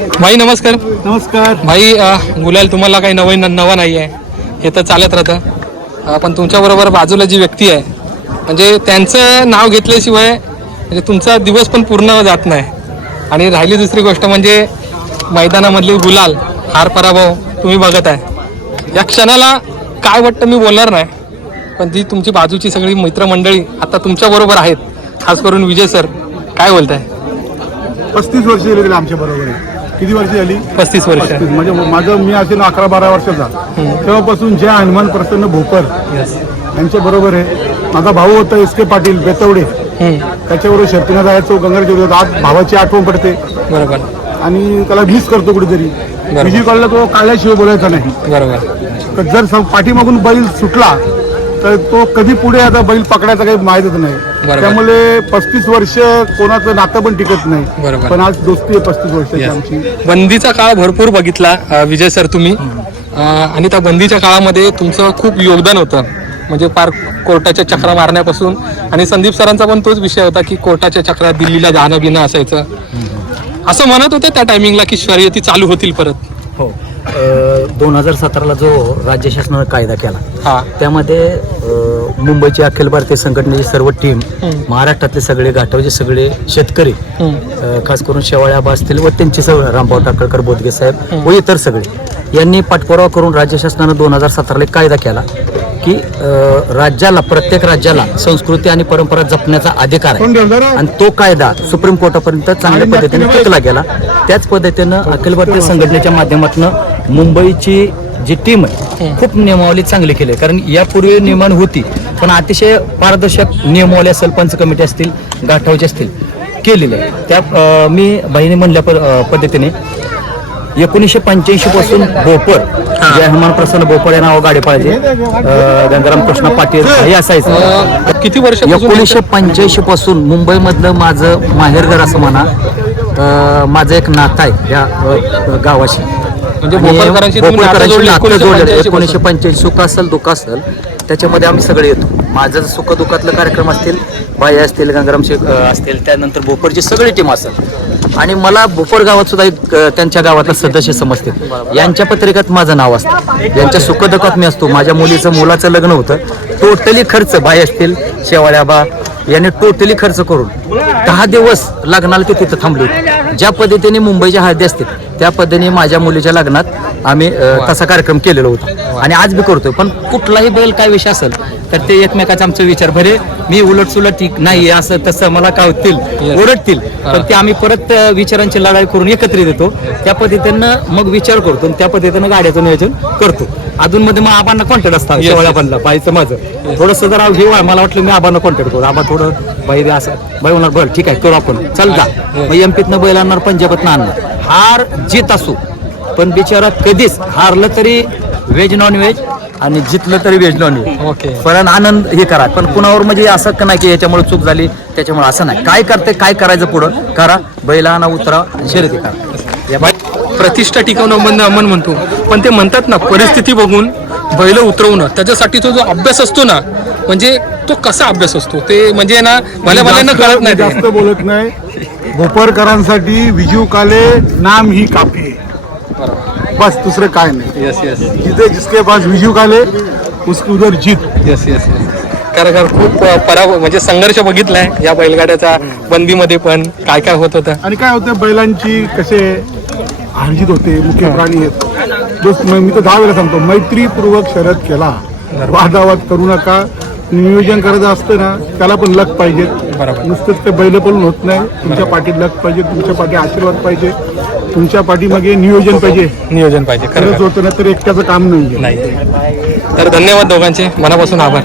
भाई नमस्कार. नमस्कार. भाई गुलाल तुम्हाला काही नवीन नवा नाही आहे. हे तर चालत राहतं. पण तुमच्याबरोबर बाजूला जी व्यक्ती आहे म्हणजे त्यांचं नाव घेतल्याशिवाय म्हणजे तुमचा दिवस पण पूर्ण जात नाही. आणि राहिली दुसरी गोष्ट म्हणजे मैदानामधली गुलाल हार पराभव तुम्ही बघत आहे. या क्षणाला काय वाटतं मी बोलणार नाही पण जी तुमची बाजूची सगळी मित्रमंडळी आता तुमच्याबरोबर आहेत खास करून विजय सर काय बोलताय? पस्तीस वर्ष आमच्या बरोबर किती वर्ष झाली? पस्तीस वर्ष. म्हणजे माझं मी असेल अकरा बारा वर्षाचा तेव्हापासून जे हनुमान प्रसन्न भोकर येस यांच्या बरोबर आहे. माझा भाऊ होता एस के पाटील बेतवडे. त्याच्याबरोबर शर्तीनं जायचो गंगारचे आज भावाची आठवण पडते. बरोबर. आणि त्याला मिस करतो कुठेतरी. विजय कळला तो काढल्याशिवाय बोलायचा नाही. बरोबर. तर जर पाठीमागून बैल सुटला तर तो कधी पुढे आता बैल पकडायचा काही माहीतच नाही. त्यामुळे पस्तीस वर्ष कोणाचं नातं पण टिकत नाही. पण आज दोस्ती आहे पस्तीस वर्षाची आमची. बंदीचा काळ भरपूर बघितला विजय सर तुम्ही. आणि त्या बंदीच्या काळामध्ये तुमचं खूप योगदान होतं. म्हणजे पार कोर्टाच्या चक्रा मारण्यापासून. आणि संदीप सरांचा पण तोच विषय होता की कोर्टाच्या चक्रात दिल्लीला जाणं बिणं असायचं. असं म्हणत होते त्या टायमिंगला की शर्यती चालू होतील परत. हो. दोन हजार सतराला जो राज्य शासनानं कायदा केला हा. त्यामध्ये मुंबईची अखिल भारतीय संघटनेची सर्व टीम महाराष्ट्रातले सगळे घाटावचे सगळे शेतकरी खास करून शेवाळ्याबा असतील व त्यांचे सगळं रामभाऊ टाकळकर बोदगे साहेब व इतर सगळे यांनी पाठपुरावा करून राज्य शासनानं दोन हजार सतराला एक कायदा केला की राज्याला प्रत्येक राज्याला संस्कृती आणि परंपरा जपण्याचा अधिकार आहे? आणि तो कायदा सुप्रीम कोर्टापर्यंत चांगल्या पद्धतीने टिकला गेला. त्याच पद्धतीनं अखिल भारतीय संघटनेच्या माध्यमातून मुंबईची जी टीम आहे खूप नियमावली चांगली केली आहे. कारण यापूर्वी नियमन होती पण अतिशय पारदर्शक नियमावली असेल पंच कमिटी असतील गाठावचे असतील केलेले त्या मी बहिणी म्हणल्या पद्धतीने एकोणीसशे पंच्याऐंशी पासून बोपर जय हनुमान प्रसन्न बोपर या नाव गाडी पाहिजे गंगाराम कृष्ण पाटील हे असायचं. किती वर्षापासून एकोणीसशे पंच्याऐंशी पासून मुंबईमधलं माझं माहेरघर असं म्हणा माझं एक नातं आहे या गावाशी. म्हणजे आणि भोपळकरांशी तुम्ही नातं भोपळकरांशी जोडलं नातं जोडलेलं 1985 एकोणीसशे पंच्याऐंशी सुख असेल दुःख असेल त्याच्यामध्ये आम्ही सगळे येतो. माझं सुख दुःखातलं कार्यक्रम असतील बाई असतील गंगाराम शेख अं, असतील त्यानंतर भोपरची सगळी टीम असेल. आणि मला भोपर गावात सुद्धा एक अं, त्यांच्या गावातला सदस्य समजते यांच्या पत्रिकात माझं नाव असतं. यांच्या सुखदुःखात मी असतो. माझ्या मुलीचं मुलाचं लग्न होतं. टोटली खर्च बाई असतील शेवाळ्याबा यांनी टोटली खर्च करून दहा दिवस लग्नाला ते तिथं थांबले. होते ज्या पद्धतीने मुंबईच्या हळदी असतील त्या पद्धतीने माझ्या मुलीच्या लग्नात आम्ही अ, तसा कार्यक्रम केलेला होता. आणि आज बी करतोय. पण कुठलाही बैल काय विषय असेल तर ते एकमेकाचा आमचा विचार भरे मी उलट सुलट नाही असं तसं मला काय होतील ओरडतील तर ते आम्ही परत अ, विचारांची लढाई करून एकत्रित येतो. त्या पद्धतीनं मग विचार करतो आणि त्या पद्धतीनं गाड्याचं नियोजन करतो. अजून मध्ये मग आबांना कॉन्टॅक्ट असतात शेवळ्या बनला पाहायचं माझं. थोडंसं जरा आहे मला वाटलं मी आबांना कॉन्टॅक्ट करू. आबा थोडं दे असं बाई होणार बरं ठीक आहे करू आपण. चल जा. मग एमपीतनं बैल आणणार पंजाबातनं आणणार. हार जीत असो. पण बिचारा कधीच हारलं तरी व्हेज नॉन व्हेज आणि जितलं तरी व्हेज नॉन व्हेज ओके पण आनंद हे करा. पण कुणावर म्हणजे असं का नाही की याच्यामुळे चूक झाली त्याच्यामुळे असं नाही. काय करते काय करायचं पुढं? करा. बैला आणा उतरा शर्यती करा. प्रतिष्ठा टिकवणं बंद अमन म्हणतो. पण ते म्हणतात ना परिस्थिती बघून बैल उतरवणं त्याच्यासाठीचा जो अभ्यास असतो ना म्हणजे तो कसा अभ्यास असतो? ते म्हणजे ना भल्या भल्यांना कळत नाही ते. जास्त बोलत नाही. भोपरकरांसाठी विजू काले नाम ही काफी बस दुसरं काय नाही. येस येस जिथे जिसके पास विजू काले उसके उधर जीत. येस येस खरं खरं खूप पराभव म्हणजे संघर्ष बघितलाय या बैलगाड्याचा बंदीमध्ये पण. काय काय होत होतं? आणि काय होतं बैलांची कसे हारजीत होते मुख्य प्राणी आहेत. जो म- तर दहा वेळा सांगतो मैत्रीपूर्वक शर्यत केला. वादावाद करू नका नियोजन करायचं असतं ना त्याला पण लक पाहिजे. नुसतंच ते बैल पळून होत नाही. तुमच्या पाठीत लक पाहिजे तुमच्या पाठी आशीर्वाद पाहिजे. तुमच्या पाठीमागे नियोजन पाहिजे. नियोजन पाहिजे खरं खरंच खरं. होतं ना तर एकट्याचं काम नाही. तर धन्यवाद दोघांचे. मनापासून आभार.